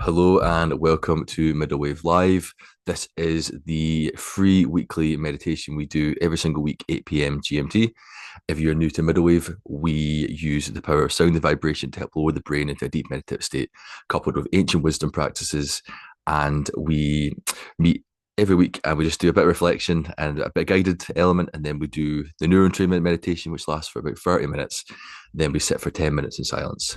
Hello and welcome to MiddleWave Live. This is the free weekly meditation we do every single week, 8 p.m. GMT. If you're new to MiddleWave, we use the power of sound and vibration to help lower the brain into a deep meditative state, coupled with ancient wisdom practices. And we meet every week and we just do a bit of reflection and a bit of guided element. And then we do the Neuro-Entrainment Meditation, which lasts for about 30 minutes. Then we sit for 10 minutes in silence.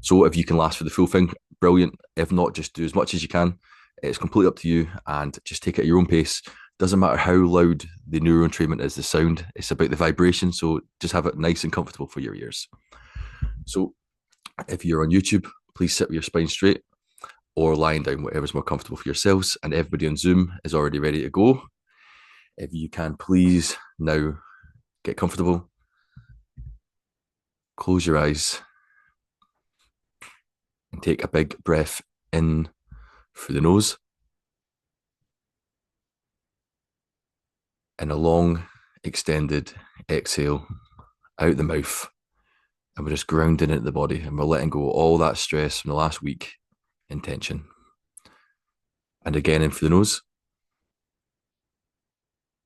So if you can last for the full thing, brilliant. If not, just do as much as you can. It's completely up to you and just take it at your own pace. Doesn't matter how loud the Neuro-Entrainment is, the sound, it's about the vibration. So just have it nice and comfortable for your ears. So if you're on YouTube, please sit with your spine straight or lying down, whatever's more comfortable for yourselves. And everybody on Zoom is already ready to go. If you can, please now get comfortable, close your eyes, and take a big breath in through the nose and a long, extended exhale out the mouth. And we're just grounding into the body and we're letting go of all that stress from the last week in tension. And again in through the nose.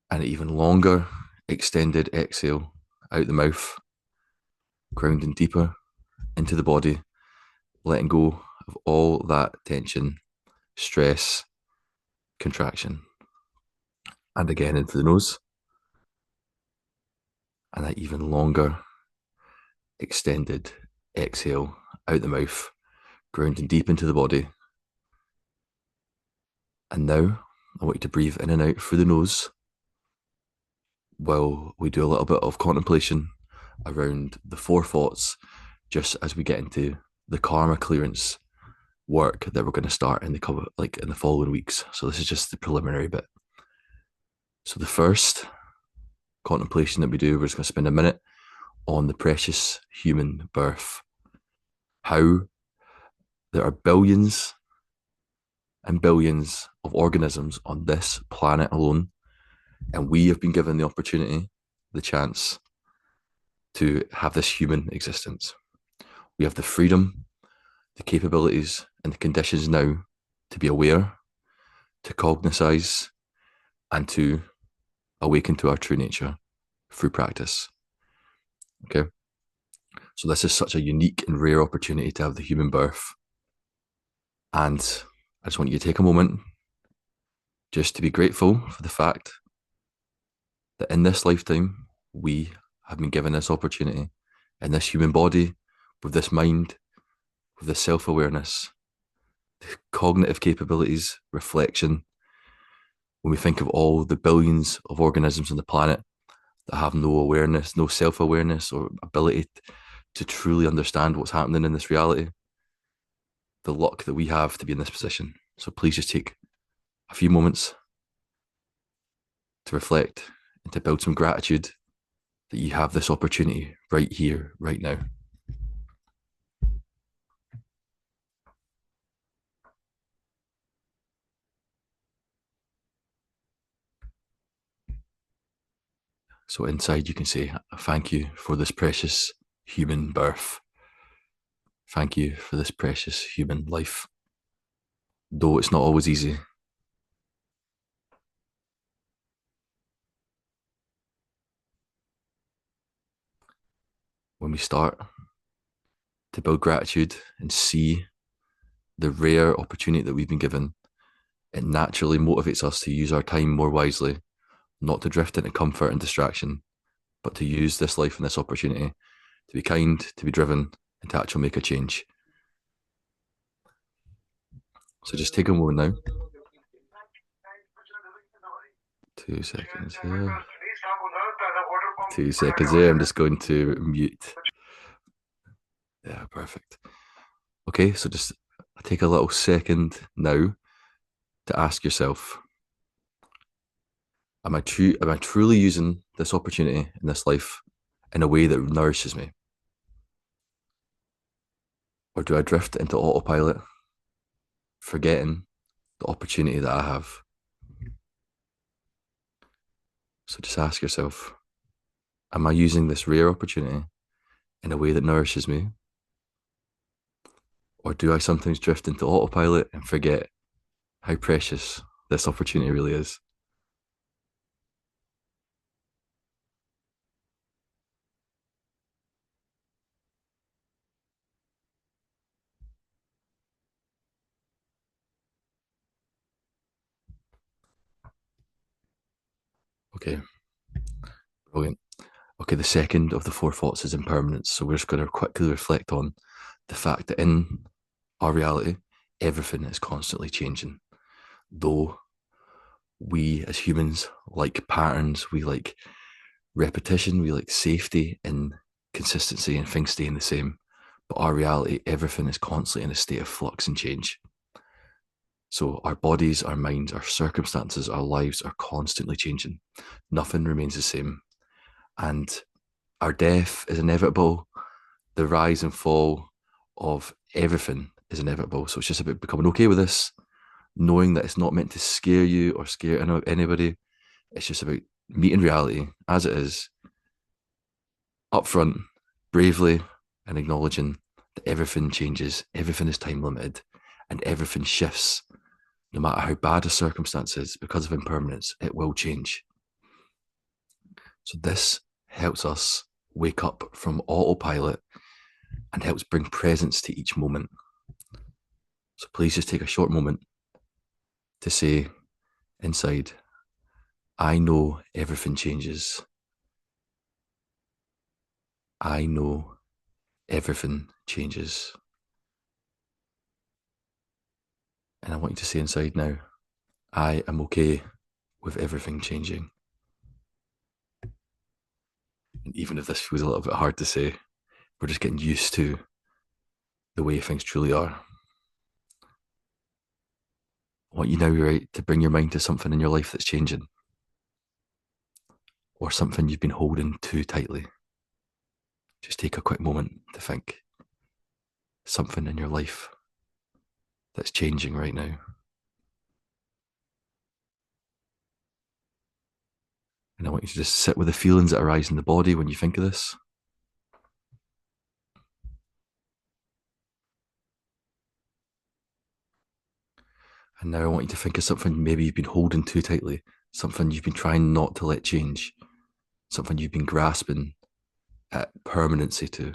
And an even longer, extended exhale out the mouth, grounding deeper into the body, letting go of all that tension, stress, contraction. And again in through the nose. And that even longer, extended exhale out the mouth, grounding deep into the body. And now I want you to breathe in and out through the nose while we do a little bit of contemplation around the four thoughts, just as we get into the karma clearance work that we're going to start in the following weeks. So this is just the preliminary bit. So the first contemplation that we do, we're just going to spend a minute on the precious human birth. How there are billions and billions of organisms on this planet alone, and we have been given the opportunity, the chance to have this human existence. We have the freedom, the capabilities, and the conditions now to be aware, to cognize, and to awaken to our true nature through practice. Okay. So this is such a unique and rare opportunity to have the human birth. And I just want you to take a moment just to be grateful for the fact that in this lifetime, we have been given this opportunity in this human body, with this mind, with this self-awareness, the cognitive capabilities, reflection. When we think of all the billions of organisms on the planet that have no awareness, no self-awareness or ability to truly understand what's happening in this reality, the luck that we have to be in this position. So please just take a few moments to reflect and to build some gratitude that you have this opportunity right here, right now. So inside you can say, thank you for this precious human birth. Thank you for this precious human life. Though it's not always easy. When we start to build gratitude and see the rare opportunity that we've been given, it naturally motivates us to use our time more wisely, not to drift into comfort and distraction, but to use this life and this opportunity to be kind, to be driven, and to actually make a change. So just take a moment now. 2 seconds here. 2 seconds here. I'm just going to mute. Yeah, perfect. Okay, so just take a little second now to ask yourself, am I truly using this opportunity in this life in a way that nourishes me? Or do I drift into autopilot, forgetting the opportunity that I have? So just ask yourself, am I using this rare opportunity in a way that nourishes me? Or do I sometimes drift into autopilot and forget how precious this opportunity really is? Okay, brilliant. Okay, the second of the four thoughts is impermanence. So we're just going to quickly reflect on the fact that in our reality, everything is constantly changing. Though we as humans like patterns, we like repetition, we like safety and consistency and things staying the same. But our reality, everything is constantly in a state of flux and change. So our bodies, our minds, our circumstances, our lives are constantly changing. Nothing remains the same. And our death is inevitable. The rise and fall of everything is inevitable. So it's just about becoming okay with this, knowing that it's not meant to scare you or scare anybody. It's just about meeting reality as it is, upfront, bravely, and acknowledging that everything changes, everything is time limited, and everything shifts. No matter how bad a circumstance is, because of impermanence, it will change. So this helps us wake up from autopilot and helps bring presence to each moment. So please just take a short moment to say inside, I know everything changes. I know everything changes. And I want you to say inside now, I am okay with everything changing. And even if this feels a little bit hard to say, we're just getting used to the way things truly are. I want you now, right, to bring your mind to something in your life that's changing or something you've been holding too tightly. Just take a quick moment to think something in your life that's changing right now. And I want you to just sit with the feelings that arise in the body when you think of this. And now I want you to think of something maybe you've been holding too tightly, something you've been trying not to let change, something you've been grasping at permanency to.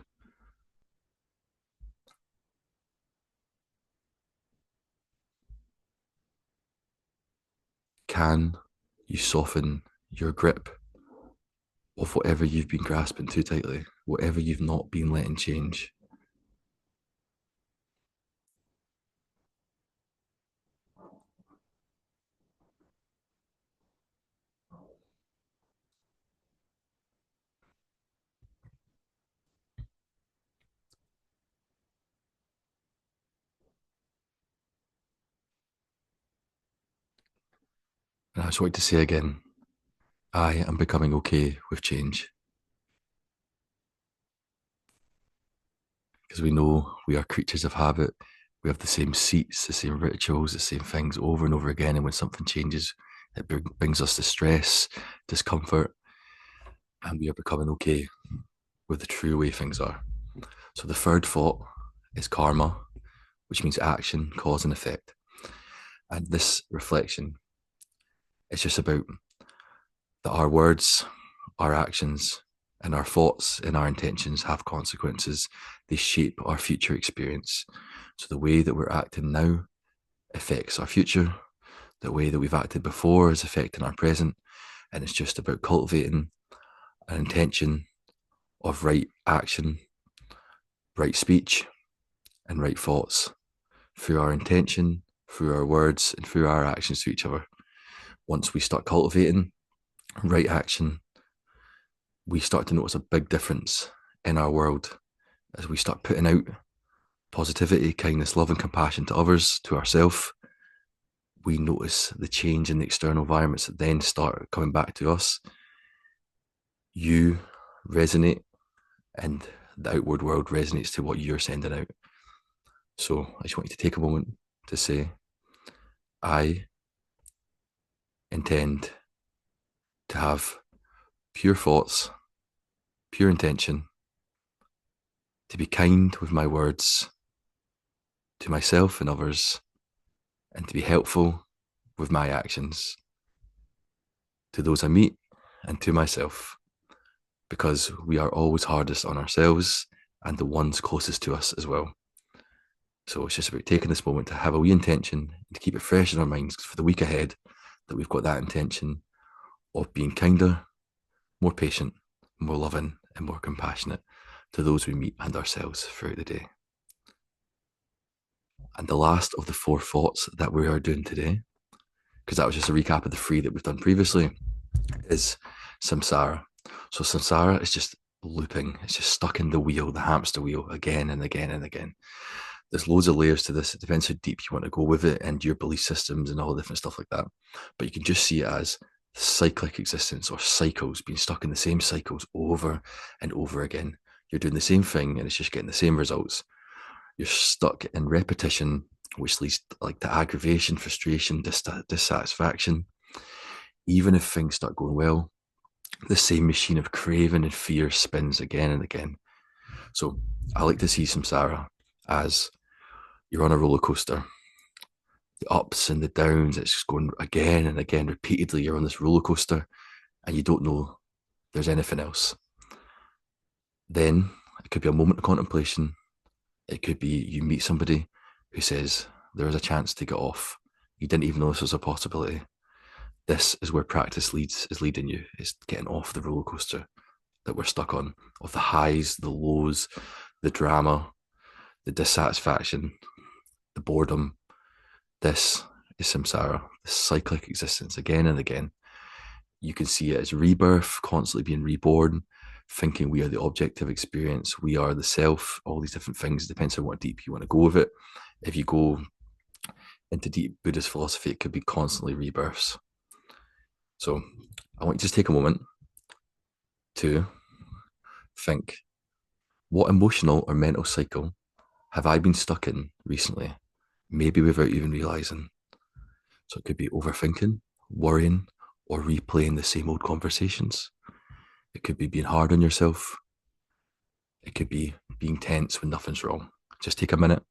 Can you soften your grip of whatever you've been grasping too tightly, whatever you've not been letting change? And I just want to say again, I am becoming okay with change because we know we are creatures of habit. We have the same seats, the same rituals, the same things over and over again. And when something changes, it brings us distress, discomfort, and we are becoming okay with the true way things are. So the third thought is karma, which means action, cause, and effect. And this reflection is just about that our words, our actions, and our thoughts and our intentions have consequences. They shape our future experience. So the way that we're acting now affects our future. The way that we've acted before is affecting our present. And it's just about cultivating an intention of right action, right speech, and right thoughts through our intention, through our words, and through our actions to each other. Once we start cultivating right action, we start to notice a big difference in our world as we start putting out positivity, kindness, love, and compassion to others, to ourselves. We notice the change in the external environments that then start coming back to us. You resonate, and the outward world resonates to what you're sending out. So I just want you to take a moment to say, I intend to have pure thoughts, pure intention, to be kind with my words, to myself and others, and to be helpful with my actions to those I meet and to myself, because we are always hardest on ourselves and the ones closest to us as well. So it's just about taking this moment to have a wee intention and to keep it fresh in our minds for the week ahead, that we've got that intention of being kinder, more patient, more loving, and more compassionate to those we meet and ourselves throughout the day. And the last of the 4 thoughts that we are doing today, because that was just a recap of the 3 that we've done previously, is samsara. So samsara is just looping. It's just stuck in the wheel, the hamster wheel, again and again and again. There's loads of layers to this. It depends how deep you want to go with it and your belief systems and all different stuff like that. But you can just see it as cyclic existence, or cycles, being stuck in the same cycles over and over again. You're doing the same thing and it's just getting the same results. You're stuck in repetition, which leads to aggravation, frustration, dissatisfaction. Even if things start going well, the same machine of craving and fear spins again and again. So I like to see samsara as you're on a roller coaster. The ups and the downs, it's just going again and again repeatedly. You're on this roller coaster and you don't know there's anything else. Then it could be a moment of contemplation. It could be you meet somebody who says there is a chance to get off. You didn't even know this was a possibility. This is where practice is leading you. It's getting off the roller coaster that we're stuck on, of the highs, the lows, the drama, the dissatisfaction, the boredom. This is samsara, the cyclic existence again and again. You can see it as rebirth, constantly being reborn, thinking we are the object of experience, we are the self, all these different things. It depends on what deep you want to go with it. If you go into deep Buddhist philosophy, it could be constantly rebirths. So I want you to just take a moment to think, what emotional or mental cycle have I been stuck in recently? Maybe without even realizing. So it could be overthinking, worrying, or replaying the same old conversations. It could be being hard on yourself. It could be being tense when nothing's wrong. Just take a minute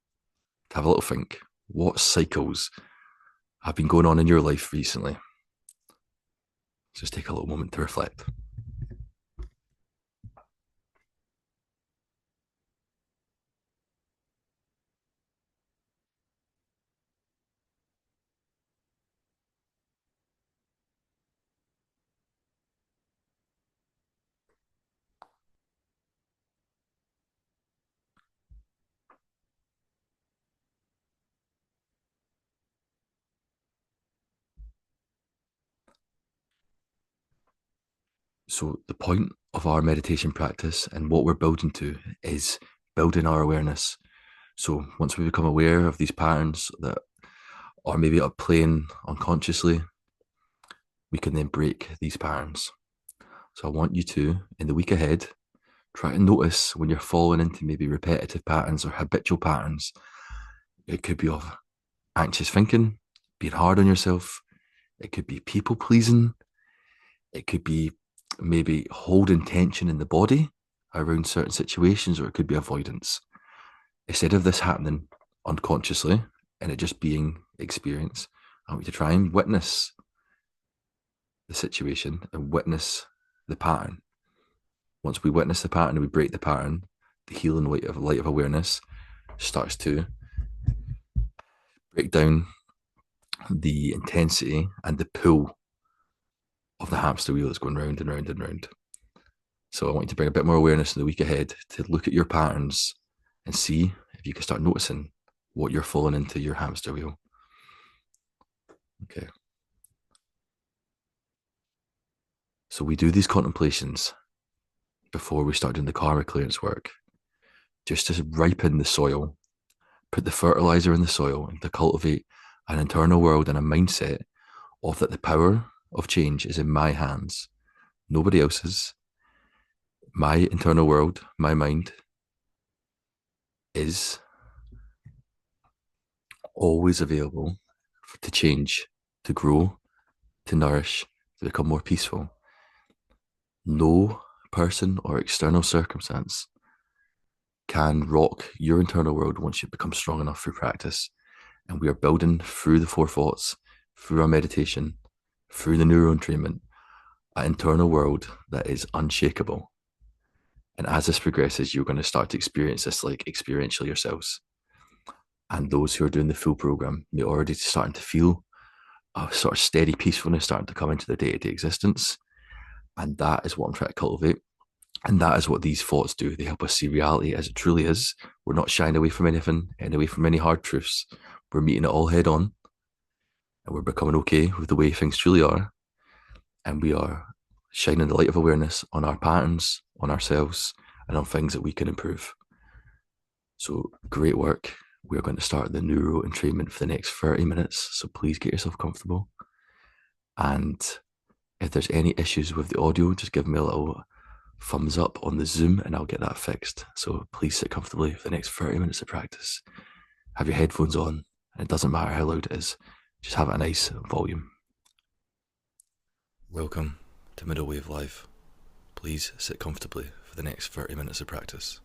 to have a little think. What cycles have been going on in your life recently? Just take a little moment to reflect. So the point of our meditation practice and what we're building to is building our awareness. So once we become aware of these patterns that are maybe playing unconsciously, we can then break these patterns. So I want you to, in the week ahead, try to notice when you're falling into maybe repetitive patterns or habitual patterns. It could be of anxious thinking, being hard on yourself. It could be people pleasing. It could be maybe holding tension in the body around certain situations, or it could be avoidance. Instead of this happening unconsciously and it just being experienced, I want you to try and witness the situation and witness the pattern. Once we witness the pattern and we break the pattern, the healing light of awareness starts to break down the intensity and the pull of the hamster wheel that's going round and round and round. So I want you to bring a bit more awareness in the week ahead to look at your patterns and see if you can start noticing what you're falling into your hamster wheel. Okay. So we do these contemplations before we start doing the karma clearance work, just to ripen the soil, put the fertilizer in the soil, and to cultivate an internal world and a mindset of that the power of change is in my hands, nobody else's. My internal world, my mind, is always available to change, to grow, to nourish, to become more peaceful. No person or external circumstance can rock your internal world once you become strong enough through practice. And we are building through the four thoughts, through our meditation, through the neuro-entrainment, an internal world that is unshakable. And as this progresses, you're going to start to experience this like experientially yourselves. And those who are doing the full program may already starting to feel a sort of steady peacefulness starting to come into their day-to-day existence. And that is what I'm trying to cultivate. And that is what these thoughts do. They help us see reality as it truly is. We're not shying away from anything and away from any hard truths. We're meeting it all head on, and we're becoming okay with the way things truly are. And we are shining the light of awareness on our patterns, on ourselves, and on things that we can improve. So great work. We're going to start the neuro-entrainment for the next 30 minutes. So please get yourself comfortable. And if there's any issues with the audio, just give me a little thumbs up on the Zoom and I'll get that fixed. So please sit comfortably for the next 30 minutes of practice. Have your headphones on, and it doesn't matter how loud it is. Just have a nice volume. Welcome to MiddleWave Live. Please sit comfortably for the next 30 minutes of practice.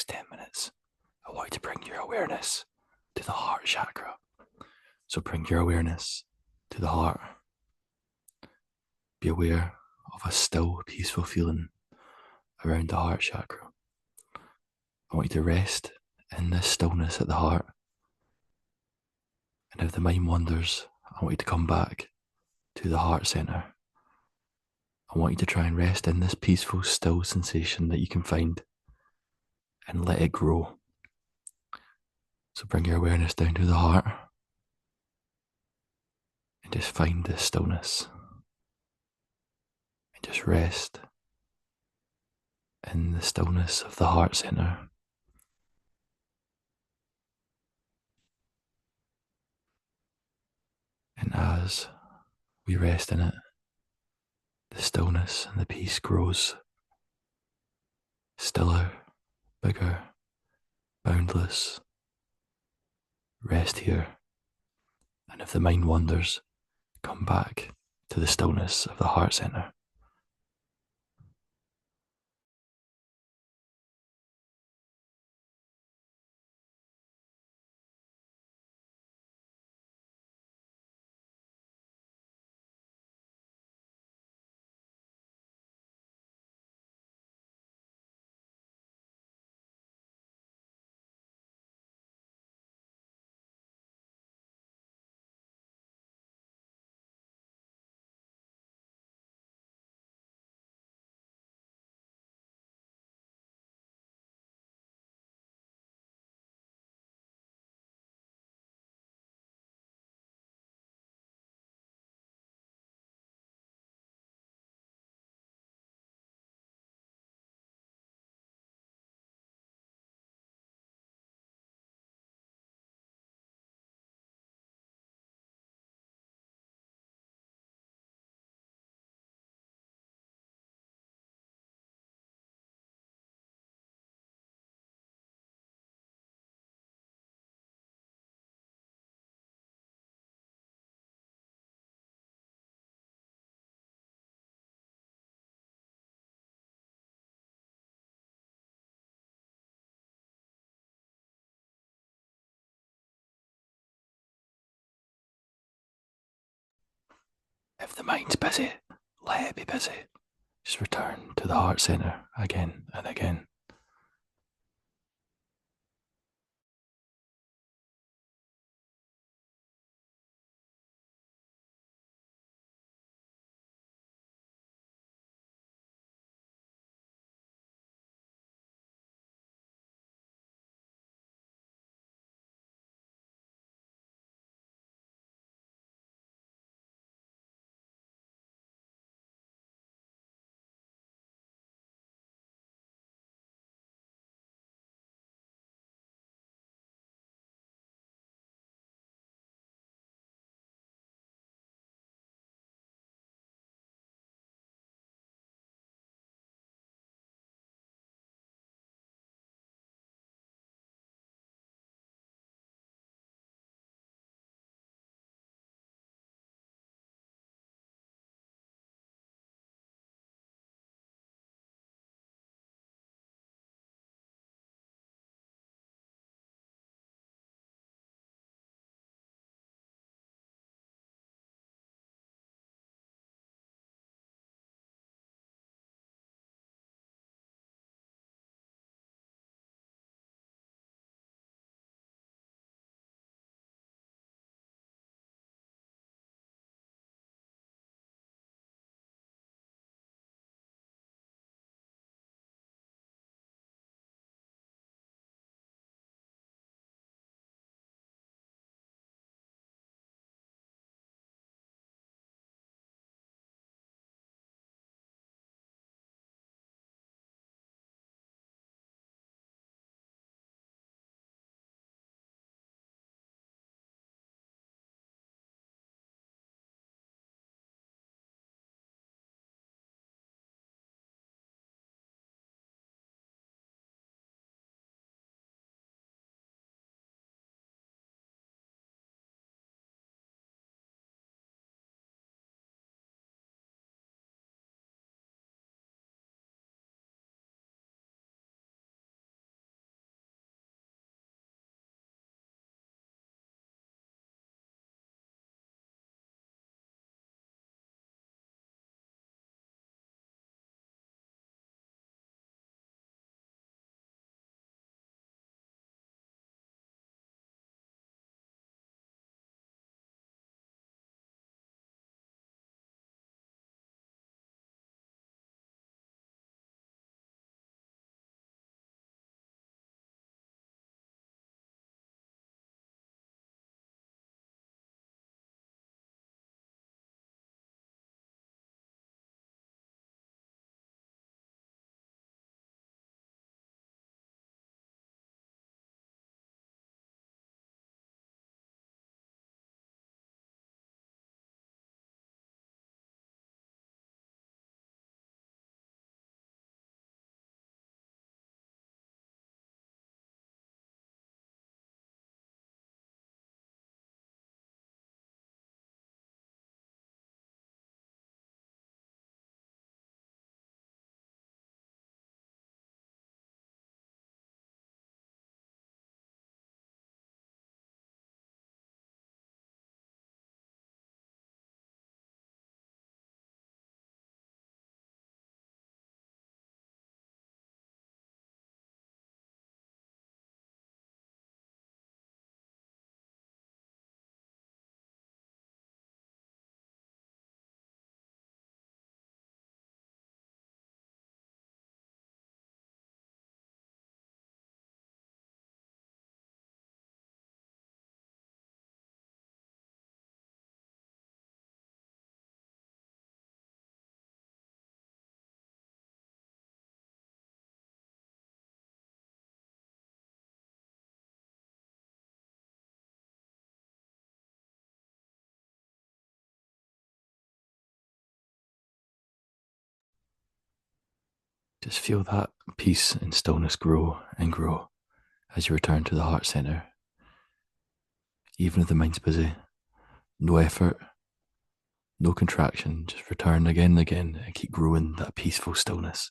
next 10 minutes, I want you to bring your awareness to the heart chakra. So bring your awareness to the heart. Be aware of a still, peaceful feeling around the heart chakra. I want you to rest in this stillness at the heart. And if the mind wanders, I want you to come back to the heart center. I want you to try and rest in this peaceful, still sensation that you can find and let it grow. So bring your awareness down to the heart and just find this stillness. And just rest in the stillness of the heart center. And as we rest in it, the stillness and the peace grows. Stiller, bigger, boundless. Rest here. And if the mind wanders, come back to the stillness of the heart center. If the mind's busy, let it be busy. Just return to the heart center again and again. Just feel that peace and stillness grow and grow as you return to the heart center. Even if the mind's busy, no effort, no contraction, just return again and again and keep growing that peaceful stillness.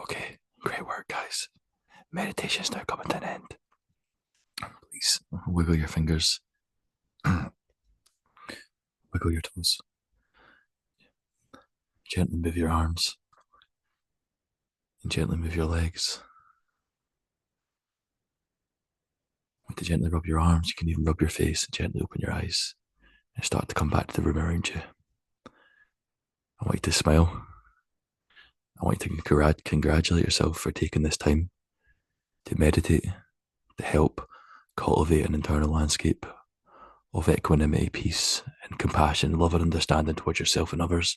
Okay, great work, guys. Meditation's now coming to an end. Please wiggle your fingers, wiggle your toes, gently move your arms, and gently move your legs. To gently rub your arms, you can even rub your face and gently open your eyes and start to come back to the room around you. I want you to smile. I want you to congratulate yourself for taking this time to meditate, to help cultivate an internal landscape of equanimity, peace, and compassion, love, and understanding towards yourself and others.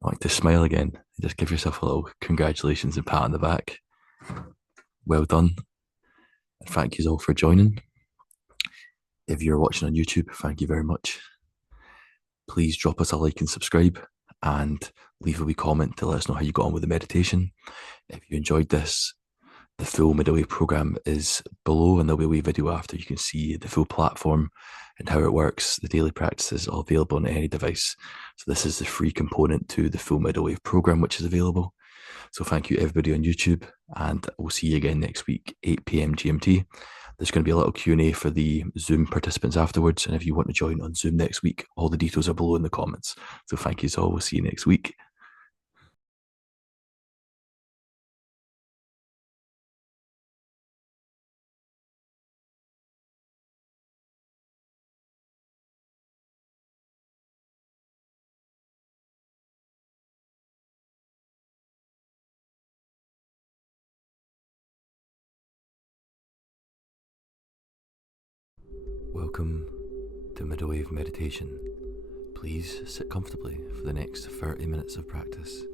I want you to smile again and just give yourself a little congratulations and pat on the back. Well done. And thank you all for joining. If you're watching on YouTube, thank you very much. Please drop us a like and subscribe and leave a wee comment to let us know how you got on with the meditation. If you enjoyed this, the full MiddleWave program is below, and there'll be a wee video after. You can see the full platform and how it works. The daily practices are available on any device. So this is the free component to the full MiddleWave program, which is available. So thank you everybody on YouTube, and we'll see you again next week, 8 p.m. GMT. There's going to be a little Q&A for the Zoom participants afterwards, and if you want to join on Zoom next week, all the details are below in the comments. So thank you all. We'll see you next week. Welcome to MiddleWave Meditation. Please sit comfortably for the next 30 minutes of practice.